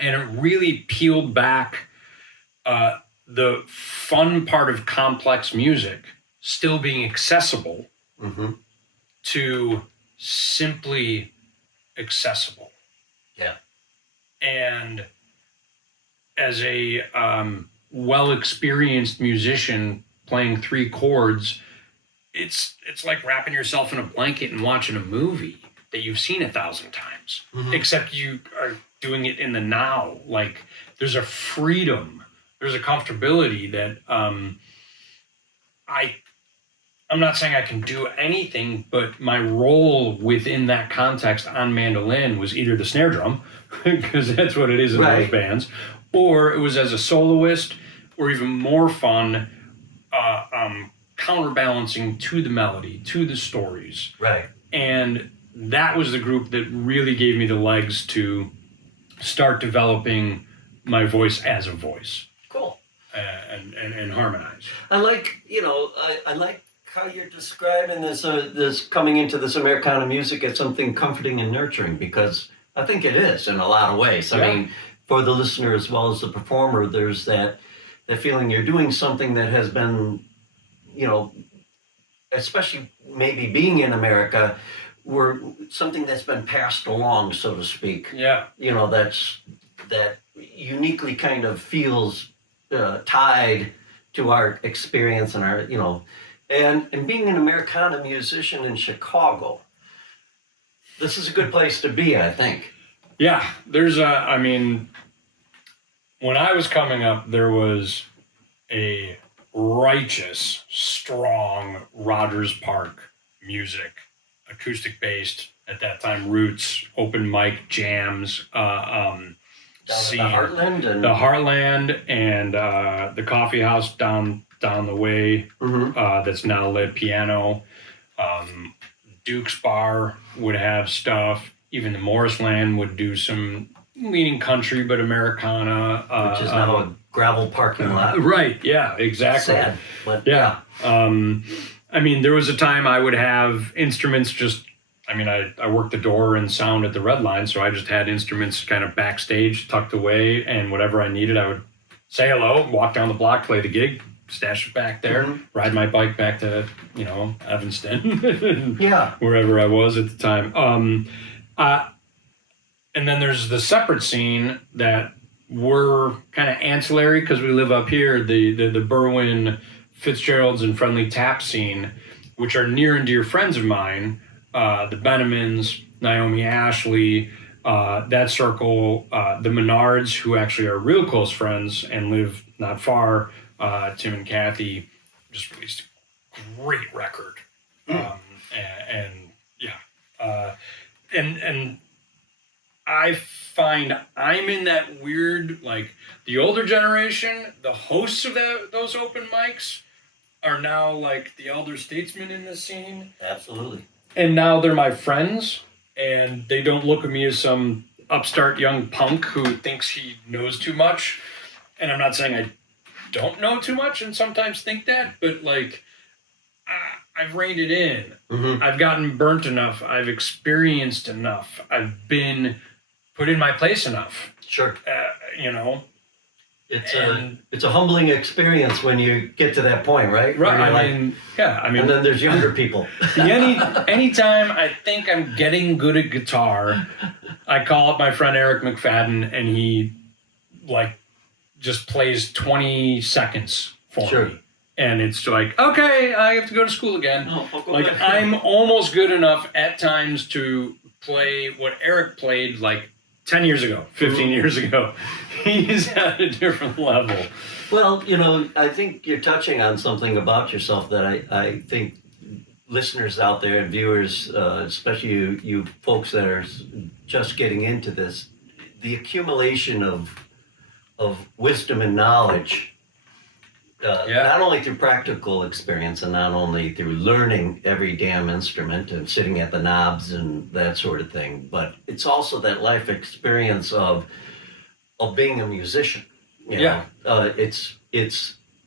And it really peeled back the fun part of complex music still being accessible to simply accessible. Yeah. And as a well-experienced musician playing 3 chords, it's like wrapping yourself in a blanket and watching a movie that you've seen 1,000 times, except you are doing it in the now. Like, there's a freedom, there's a comfortability that I'm not saying I can do anything, but my role within that context on mandolin was either the snare drum, because that's what it is in those bands, or it was as a soloist, or even more fun, counterbalancing to the melody, to the stories. Right. And that was the group that really gave me the legs to start developing my voice as a voice. Cool. And harmonize. I like, I like how you're describing this coming into this Americana music as something comforting and nurturing, because I think it is in a lot of ways. I mean, for the listener as well as the performer, there's that feeling you're doing something that has been, especially maybe being in America, where something that's been passed along, so to speak. Yeah. That uniquely kind of feels tied to our experience and our, and being an Americana musician in Chicago, this is a good place to be, I think. Yeah, when I was coming up, there was a righteous, strong Rogers Park music, acoustic based at that time, roots, open mic jams, scene. The Heartland The Heartland and the coffee house down the way, that's now lit piano. Duke's Bar would have stuff. Even the Morrisland would do some leaning country, but Americana. Which is now a gravel parking lot. Right, yeah, exactly. Sad, but yeah. There was a time I would have instruments I worked the door and sound at the Red Line, so I just had instruments kind of backstage, tucked away, and whatever I needed, I would say hello, walk down the block, play the gig, stash it back there, ride my bike back to, Evanston, wherever I was at the time. And then there's the separate scene that we're kind of ancillary because we live up here, the Berwyn, Fitzgeralds, and Friendly Tap scene, which are near and dear friends of mine, the Benjamins, Naomi Ashley, that circle, the Menards, who actually are real close friends and live not far. Tim and Kathy just released a great record. And I find I'm in that weird, like, the older generation, the hosts of those open mics are now like the elder statesmen in the scene. Absolutely. And now they're my friends, and they don't look at me as some upstart young punk who thinks he knows too much. And I'm not saying I don't know too much and sometimes think that, but like, I've reined it in. I've gotten burnt enough. I've experienced enough. I've been put in my place enough. Sure. It's a humbling experience when you get to that point, right? Right. And then there's younger people. Anytime I think I'm getting good at guitar, I call up my friend Eric McFadden, and he just plays 20 seconds for me. And it's like, okay, I have to go to school again. I'm almost good enough at times to play what Eric played 10 years ago, 15 years ago. He's at a different level. Well, I think you're touching on something about yourself that I think listeners out there and viewers, especially you folks that are just getting into this, the accumulation of wisdom and knowledge, not only through practical experience and not only through learning every damn instrument and sitting at the knobs and that sort of thing, but it's also that life experience of being a musician. It's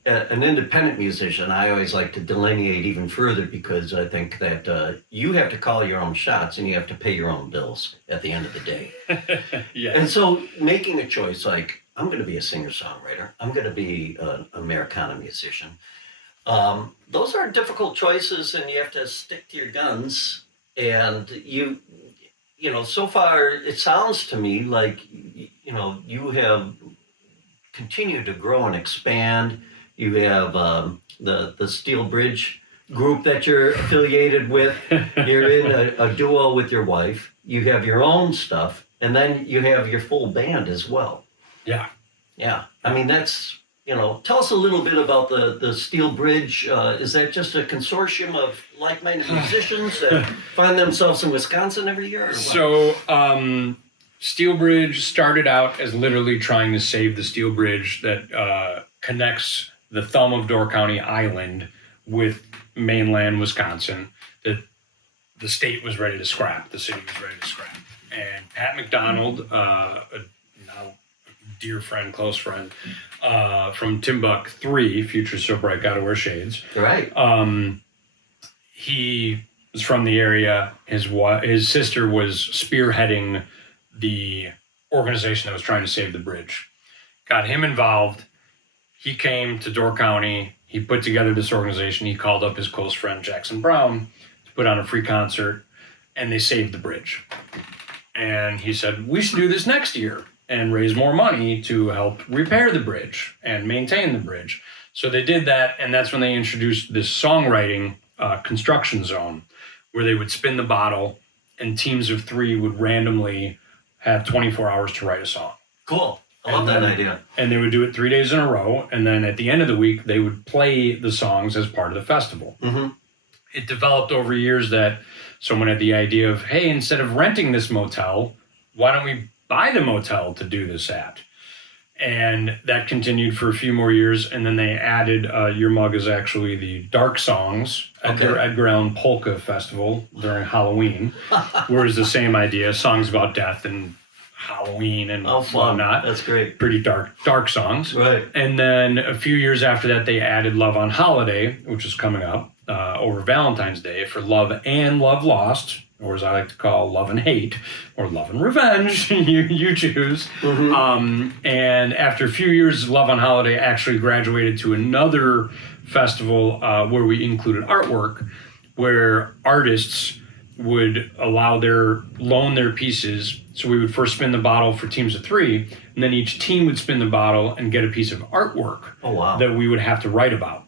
an independent musician. I always like to delineate even further because I think that you have to call your own shots and you have to pay your own bills at the end of the day. And so making a choice like I'm going to be a singer-songwriter. I'm going to be an Americana musician. Those are difficult choices, and you have to stick to your guns. And so far, it sounds to me like, you have continued to grow and expand. You have the Steel Bridge group that you're affiliated with. You're in a duo with your wife. You have your own stuff, and then you have your full band as well. Yeah. Yeah. I mean, that's, tell us a little bit about the Steel Bridge. Is that just a consortium of like-minded musicians that find themselves in Wisconsin every year? Or what? So, Steel Bridge started out as literally trying to save the steel bridge that connects the thumb of Door County Island with mainland Wisconsin that the state was ready to scrap, the city was ready to scrap. And Pat McDonald, a now dear friend, close friend, from Timbuk 3, Future So Bright, Gotta Wear Shades. Right. He was from the area. His sister was spearheading the organization that was trying to save the bridge. Got him involved. He came to Door County. He put together this organization. He called up his close friend Jackson Brown to put on a free concert, and they saved the bridge. And he said, we should do this next year and raise more money to help repair the bridge and maintain the bridge. So they did that, and that's when they introduced this songwriting construction zone where they would spin the bottle and teams of 3 would randomly have 24 hours to write a song. Cool. I love that idea. And they would do it 3 days in a row. And then at the end of the week, they would play the songs as part of the festival. Mm-hmm. It developed over years that someone had the idea of, hey, instead of renting this motel, why don't we buy the motel to do this at? And that continued for a few more years. And then they added, your mug is actually the dark songs at their Edgar Allan Polka Festival during Halloween, where it's the same idea, songs about death and Halloween and whatnot. That's great. Pretty dark songs. Right. And then a few years after that, they added Love on Holiday, which is coming up over Valentine's Day for Love and Love Lost, or as I like to call Love and Hate, or Love and Revenge. you choose. Mm-hmm. And after a few years, Love on Holiday actually graduated to another festival where we included artwork, where artists would loan their pieces. So we would first spin the bottle for teams of 3, and then each team would spin the bottle and get a piece of artwork that we would have to write about.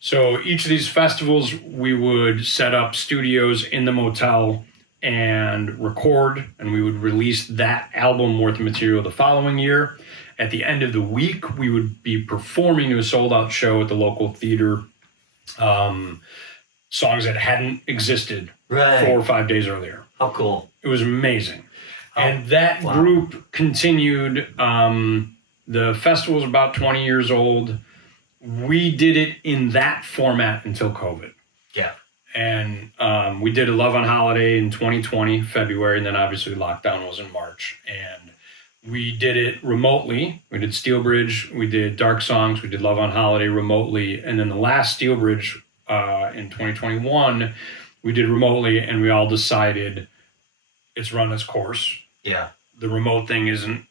So each of these festivals, we would set up studios in the motel and record, and we would release that album worth of material the following year. At the end of the week, we would be performing to a sold-out show at the local theater, songs that hadn't existed 4 or 5 days earlier. How cool. It was amazing. And that group continued. The festival's about 20 years old. We did it in that format until COVID. Yeah. And we did a Love on Holiday in 2020, February, and then obviously lockdown was in March. And we did it remotely. We did Steel Bridge, we did Dark Songs, we did Love on Holiday remotely. And then the last Steel Bridge in 2021, we did remotely, and we all decided it's run its course. Yeah. The remote thing isn't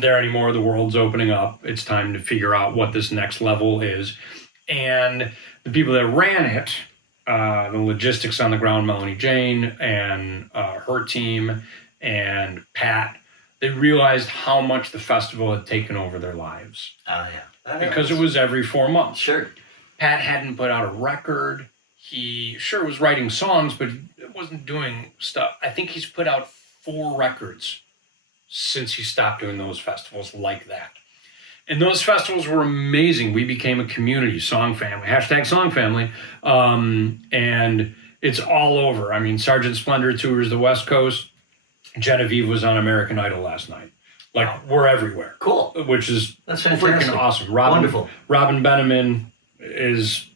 there anymore. The world's opening up. It's time to figure out what this next level is. And the people that ran it, the logistics on the ground, Melanie Jane and her team and Pat, they realized how much the festival had taken over their lives. Yeah. Because it was every 4 months. Sure. Pat hadn't put out a record. He sure was writing songs, but wasn't doing stuff. I think he's put out 4 records since he stopped doing those festivals like that. And those festivals were amazing. We became a community, song family, # song family. And it's all over. I mean, Sergeant Splendor tours the West Coast. Genevieve was on American Idol last night. We're everywhere. Cool. Which is That's fantastic. freaking awesome. Wonderful. Robin Benneman is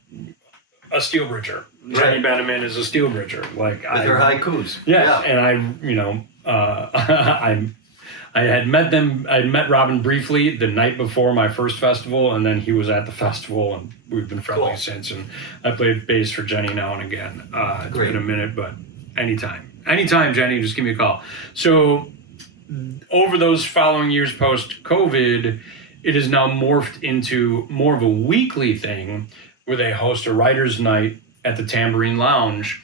a steel bridger. Jenny Benneman is a steel bridger. With her haikus. Yeah. And I had met them. I met Robin briefly the night before my first festival, and then he was at the festival, and we've been friendly since. And I played bass for Jenny now and again. It's been a minute, but anytime, Jenny, just give me a call. So over those following years post-COVID, it has now morphed into more of a weekly thing where they host a writer's night at the Tambourine Lounge.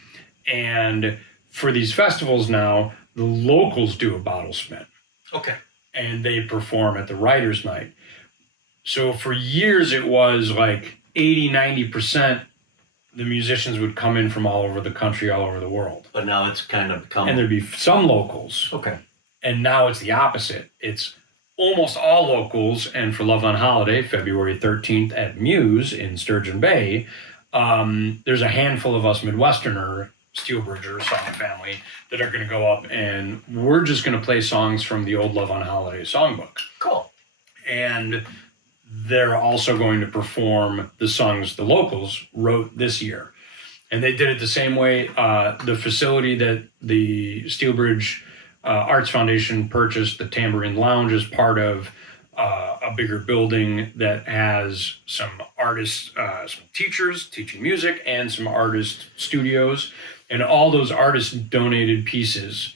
And for these festivals now, the locals do a bottle spin. Okay. And they perform at the writer's night. So for years, it was like 80-90%. The musicians would come in from all over the country, all over the world. But now it's kind of become... And there'd be some locals. Okay. And now it's the opposite. It's almost all locals. And for Love on Holiday, February 13th at Muse in Sturgeon Bay, there's a handful of us Midwesterner Steelbridger song family that are going to go up, and we're just going to play songs from the old Love on Holiday songbook. Cool. And they're also going to perform the songs the locals wrote this year. And they did it the same way. The facility that the Steelbridge Arts Foundation purchased, the Tambourine Lounge, is part of a bigger building that has some artists, some teachers teaching music, and some artist studios. And all those artists donated pieces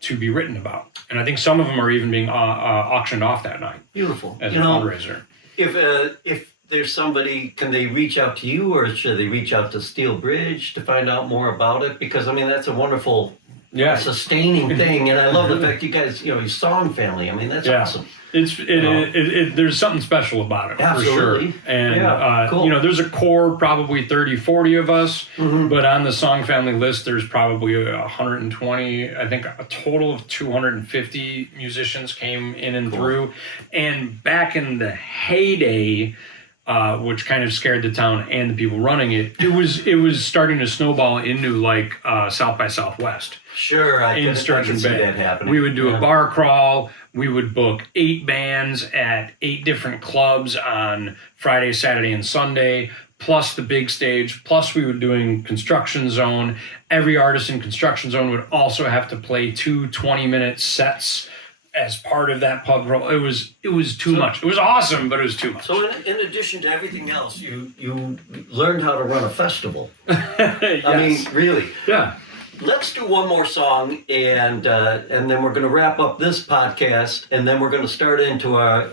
to be written about. And I think some of them are even being auctioned off that night. Beautiful. As a fundraiser. If there's somebody, can they reach out to you, or should they reach out to Steelbridge to find out more about it? Because, I mean, that's a wonderful, sustaining thing. And I love the fact you guys, your song family. I mean, that's awesome. There's something special about it, absolutely. for sure. And, cool. There's a core, probably 30, 40 of us, but on the song family list, there's probably 120, I think a total of 250 musicians came in and through. And back in the heyday, which kind of scared the town and the people running it, it was starting to snowball into like South by Southwest. Sure, in Sturgeon see Bay. that happening. We would do a bar crawl. We would book 8 bands at 8 different clubs on Friday, Saturday, and Sunday, plus the big stage, plus we were doing Construction Zone. Every artist in Construction Zone would also have to play 2 20-minute sets as part of that pub crawl. It was too much. It was awesome, but it was too much. So in addition to everything else, you learned how to run a festival. Yes. I mean, really. Yeah. Let's do one more song, and then we're going to wrap up this podcast, and then we're going to start into our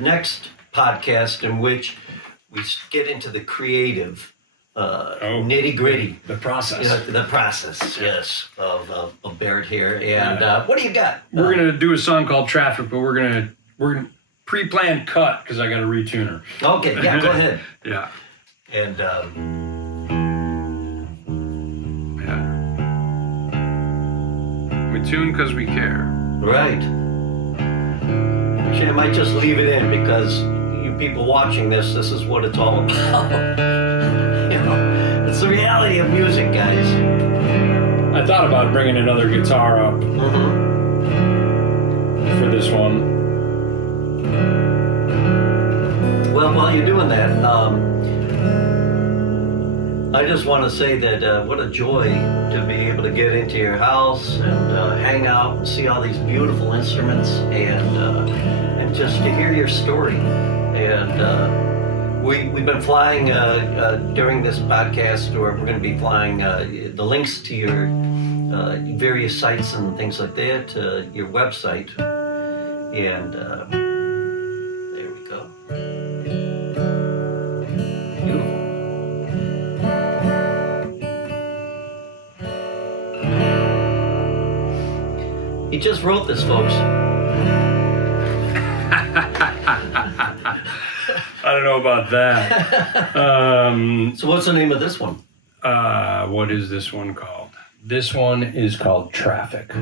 next podcast, in which we get into the creative, nitty gritty, the process. The process, yes, of BARRETT here. And what do you got? We're going to do a song called Traffic, but we're going to pre-planned cut because I got a retuner. Okay, yeah, go ahead. Yeah. And we tune because we care. right. Actually, I might just leave it in, because you people watching this is what it's all about. It's the reality of music, guys. I thought about bringing another guitar up for this one. Well, while you're doing that, I just want to say that what a joy to be able to get into your house and hang out and see all these beautiful instruments, and just to hear your story. And we've been flying during this podcast, or we're going to be flying the links to your various sites and things like that, your website, and there we go. Beautiful. He just wrote this, folks. I don't know about that. So what's the name of this one? What is this one called? This one is called Traffic.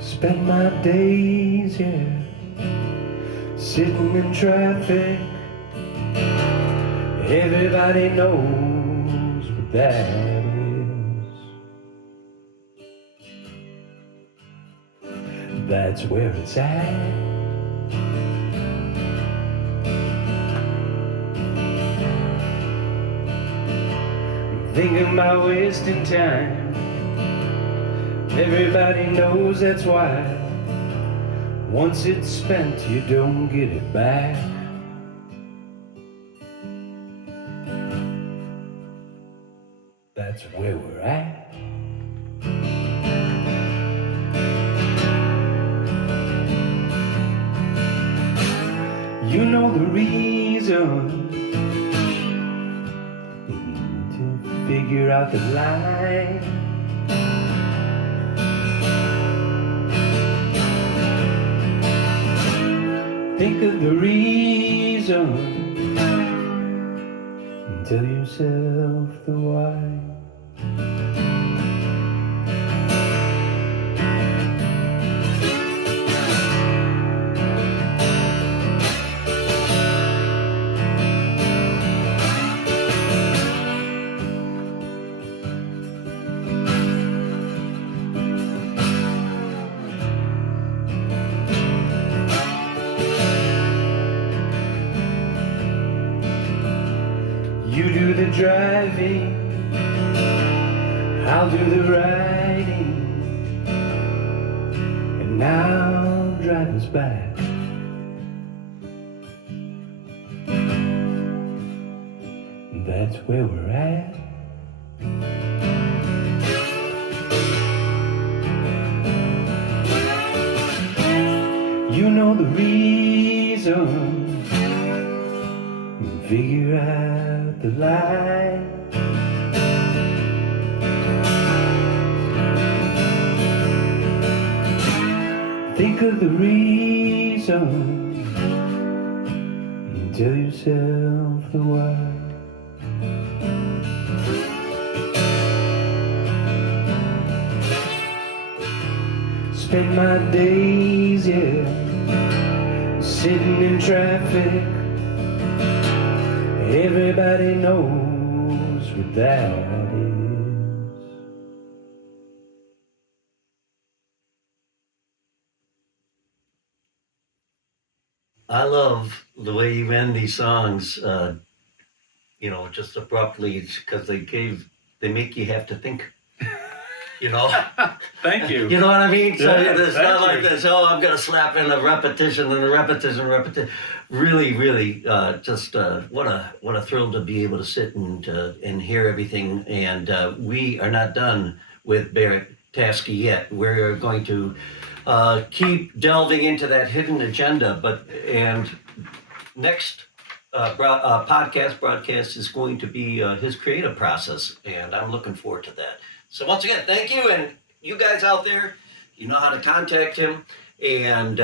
Spend my days, sitting in traffic. Everybody knows what that is. That's where it's at. I'm thinking about wasting time. Everybody knows that's why Once it's spent, you don't get it back. That's where we're at. You know the reason to figure out the line. Think of the reason and tell yourself the why. You do the driving, I'll do the riding, and I'll drive us back. That's where we're at. You know the reason, figure out the line. Think of the reason and tell yourself the why. Spend my days, yeah, sitting in traffic. Everybody knows what that is. I love the way you end these songs, just abruptly, because they make you have to think, Thank you. You know what I mean? So Yeah, it's not like this, I'm going to slap in a repetition and a repetition. Really, really, what a thrill to be able to sit and hear everything. And we are not done with Barrett Taskey yet. We're going to keep delving into that hidden agenda. And next broadcast is going to be his creative process. And I'm looking forward to that. So once again, thank you. And you guys out there, you know how to contact him. And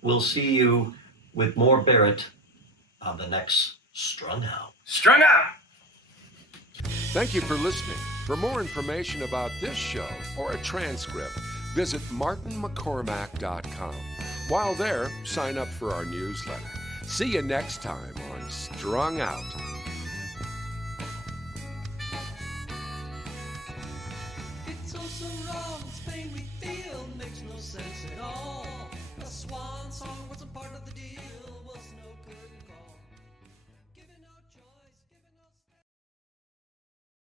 we'll see you with more Barrett on the next Strung Out. Strung Out! Thank you for listening. For more information about this show or a transcript, visit martinmccormack.com. While there, sign up for our newsletter. See you next time on Strung Out. It's all so wrong, this pain we feel makes no sense at all. A swan song wasn't part of the deal.